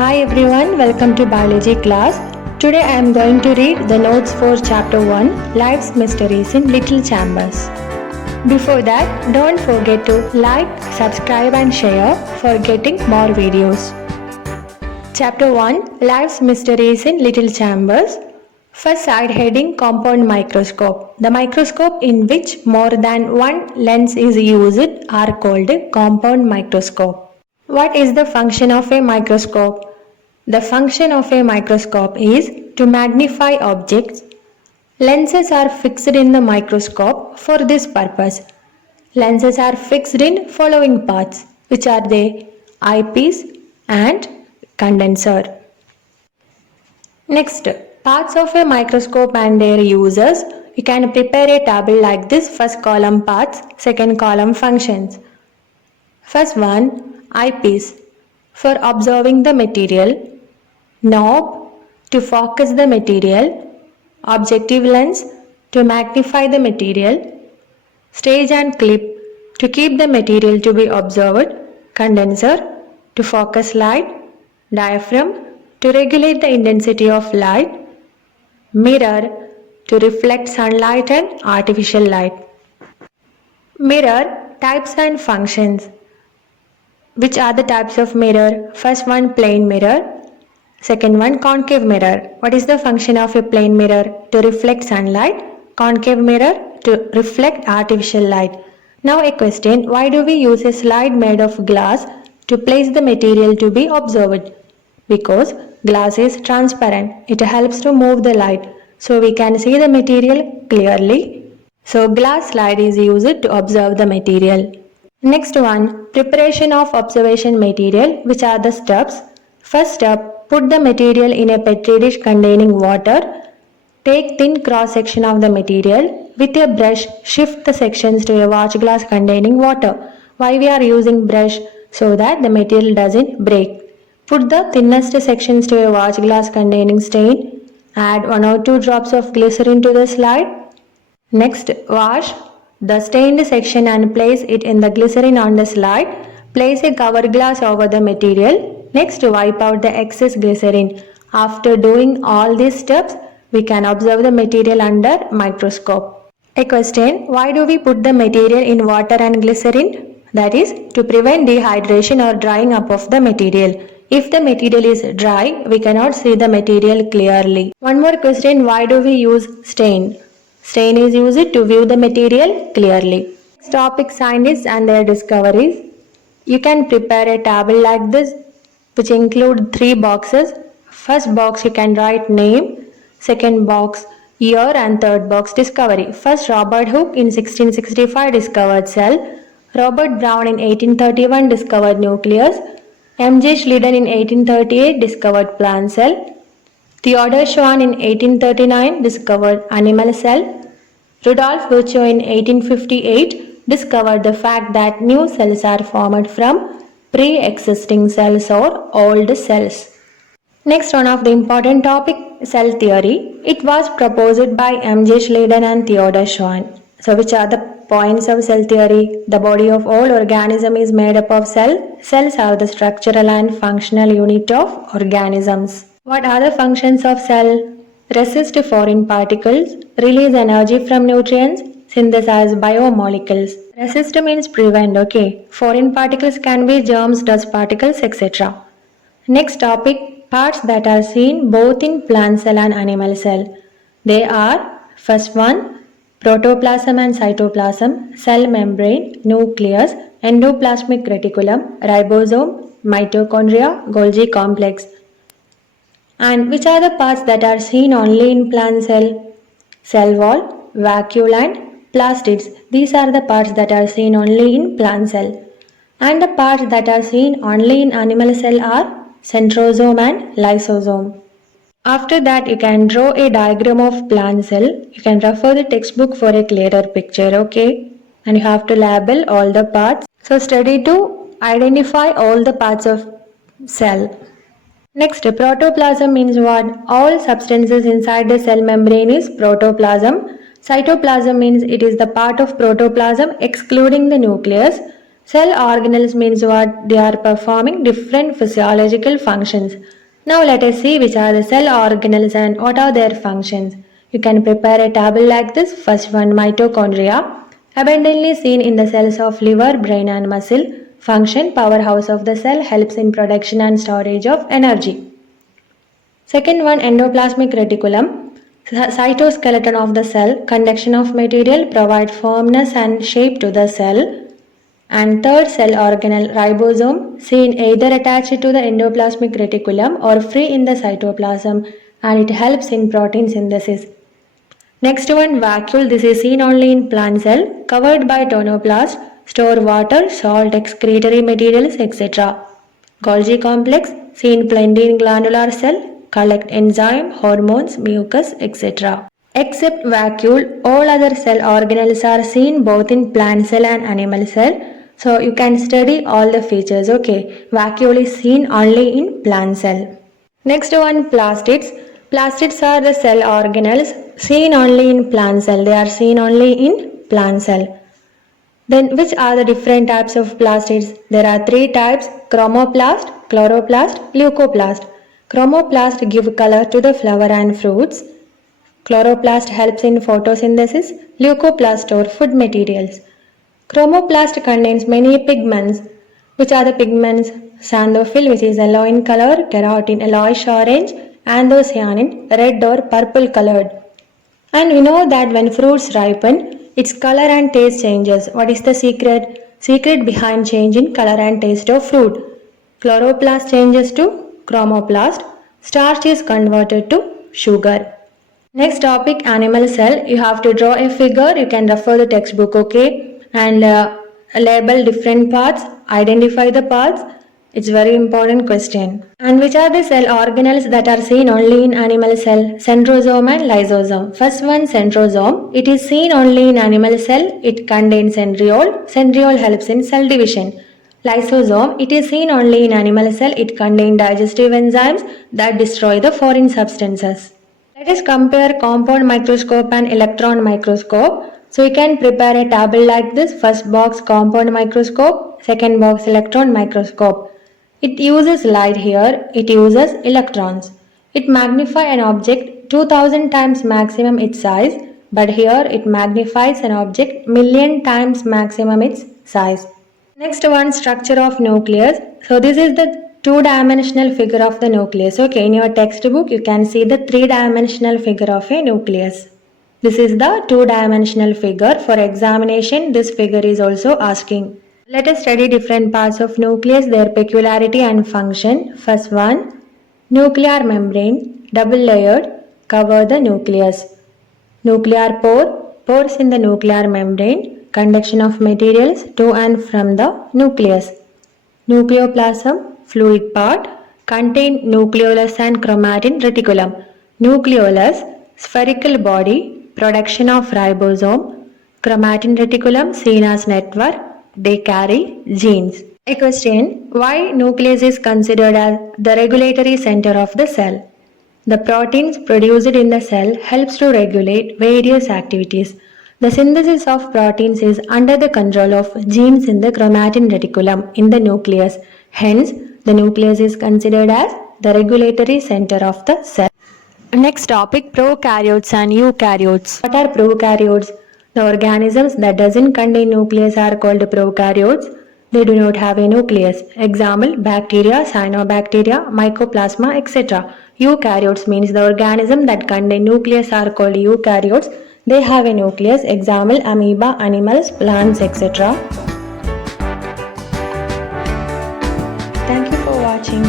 Hi everyone, welcome to biology class. Today I am going to read the notes for chapter 1, Life's Mysteries in Little Chambers. Before that, don't forget to like, subscribe and share for getting more videos. Chapter 1, Life's Mysteries in Little Chambers. First side heading, Compound Microscope. The microscope in which more than one lens is used are called compound microscope. What is the function of a microscope? The function of a microscope is to magnify objects. Lenses are fixed in the microscope for this purpose. Lenses are fixed in following parts, which are the eyepiece and condenser. Next, parts of a microscope and their uses. You can prepare a table like this. First column parts, second column functions. First one, eyepiece for observing the material, knob to focus the material, objective lens to magnify the material, stage and clip to keep the material to be observed, condenser to focus light, diaphragm to regulate the intensity of light, mirror to reflect sunlight and artificial light. Mirror types and functions. Which are the types of mirror? First one, plane mirror. Second one, concave mirror. What is the function of a plane mirror? To reflect sunlight. Concave mirror to reflect artificial light. Now a question, why do we use a slide made of glass to place the material to be observed? Because glass is transparent. It helps to move the light so we can see the material clearly. So glass slide is used to observe the material. Next one, preparation of observation material. Which are the steps? First step, put the material in a petri dish containing water. Take thin cross section of the material. With a brush, shift the sections to a watch glass containing water. Why we are using brush? So that the material doesn't break. Put the thinnest sections to a watch glass containing stain. Add 1 or 2 drops of glycerin to the slide. Next, wash the stained section and place it in the glycerin on the slide. Place a cover glass over the material. Next, wipe out the excess glycerin. After doing all these steps, we can observe the material under microscope. A question, why do we put the material in water and glycerin? That is to prevent dehydration or drying up of the material. If the material is dry, we cannot see the material clearly. One more question, why do we use stain? Stain is used to view the material clearly. Next topic, scientists and their discoveries. You can prepare a table like this which include 3 boxes. First box you can write name, second box year and third box discovery. First, Robert Hooke in 1665 discovered cell. Robert Brown in 1831 discovered nucleus. M.J. Schleiden in 1838 discovered plant cell. Theodore Schwann in 1839 discovered animal cell. Rudolf Virchow in 1858 discovered the fact that new cells are formed from pre-existing cells or old cells. Next, one of the important topic, cell theory. It was proposed by M.J. Schleiden and Theodore Schwann. So which are the points of cell theory? The body of all organism is made up of cell. Cells are the structural and functional unit of organisms. What are the functions of cell? Resist foreign particles, release energy from nutrients, synthesize biomolecules. Resist means prevent, okay. Foreign particles can be germs, dust particles, etc. Next topic, parts that are seen both in plant cell and animal cell. They are, first one, protoplasm and cytoplasm, cell membrane, nucleus, endoplasmic reticulum, ribosome, mitochondria, Golgi complex. And which are the parts that are seen only in plant cell? Cell wall, vacuole and plastids. These are the parts that are seen only in plant cell. And the parts that are seen only in animal cell are centrosome and lysosome. After that, you can draw a diagram of plant cell. You can refer the textbook for a clearer picture, okay? And you have to label all the parts. So study to identify all the parts of cell. Next, protoplasm means what? All substances inside the cell membrane is protoplasm. Cytoplasm means it is the part of protoplasm excluding the nucleus. Cell organelles means what? They are performing different physiological functions. Now let us see which are the cell organelles and what are their functions. You can prepare a table like this. First one, mitochondria, abundantly seen in the cells of liver, brain and muscle. Function, powerhouse of the cell, helps in production and storage of energy. Second one, endoplasmic reticulum, cytoskeleton of the cell, conduction of material, provide firmness and shape to the cell. And third cell organelle, ribosome, seen either attached to the endoplasmic reticulum or free in the cytoplasm, and it helps in protein synthesis. Next one, vacuole, this is seen only in plant cell, covered by tonoplast, store water, salt, excretory materials, etc. Golgi complex, seen plenty in glandular cell, collect enzyme, hormones, mucus, etc. Except vacuole, all other cell organelles are seen both in plant cell and animal cell. So you can study all the features. Okay, vacuole is seen only in plant cell. Next one, plastids. Plastids are the cell organelles seen only in plant cell. They are seen only in plant cell. Then which are the different types of plastids? There are three types: chromoplast, chloroplast, leucoplast. Chromoplast give color to the flower and fruits. Chloroplast helps in photosynthesis. Leucoplast store food materials. Chromoplast contains many pigments. Which are the pigments? Xanthophyll, which is yellow in color, keratin, yellowish orange, anthocyanin, red or purple colored. And we know that when fruits ripen, its color and taste changes. What is the secret? Secret behind change in color and taste of fruit. Chloroplast changes to chromoplast. Starch is converted to sugar. Next topic, animal cell. You have to draw a figure. You can refer the textbook, okay? And label different parts. Identify the parts. It's very important question. And which are the cell organelles that are seen only in animal cell? Centrosome and lysosome. First one, centrosome. It is seen only in animal cell. It contains centriole. Centriole helps in cell division. Lysosome. It is seen only in animal cell. It contains digestive enzymes that destroy the foreign substances. Let us compare compound microscope and electron microscope. So you can prepare a table like this. First box, compound microscope. Second box, electron microscope. It uses light here. It uses electrons. It magnifies an object 2000 times maximum its size. But here it magnifies an object million times maximum its size. Next one, structure of nucleus. So this is the two-dimensional figure of the nucleus. Okay, in your textbook you can see the three-dimensional figure of a nucleus. This is the two-dimensional figure. For examination, this figure is also asking. Let us study different parts of nucleus, their peculiarity and function. First one, nuclear membrane, double-layered, cover the nucleus. Nuclear pore, pores in the nuclear membrane, conduction of materials to and from the nucleus. Nucleoplasm, fluid part, contain nucleolus and chromatin reticulum. Nucleolus, spherical body, production of ribosome, chromatin reticulum, seen as network, they carry genes. A question, why nucleus is considered as the regulatory center of the cell? The proteins produced in the cell helps to regulate various activities. The synthesis of proteins is under the control of genes in the chromatin reticulum in the nucleus. Hence, the nucleus is considered as the regulatory center of the cell. Next topic, prokaryotes and eukaryotes. What are prokaryotes? The organisms that doesn't contain nucleus are called prokaryotes. They do not have a nucleus. Example, bacteria, cyanobacteria, mycoplasma, etc. Eukaryotes means the organism that contain nucleus are called eukaryotes. They have a nucleus. Example, amoeba, animals, plants, etc. Thank you for watching.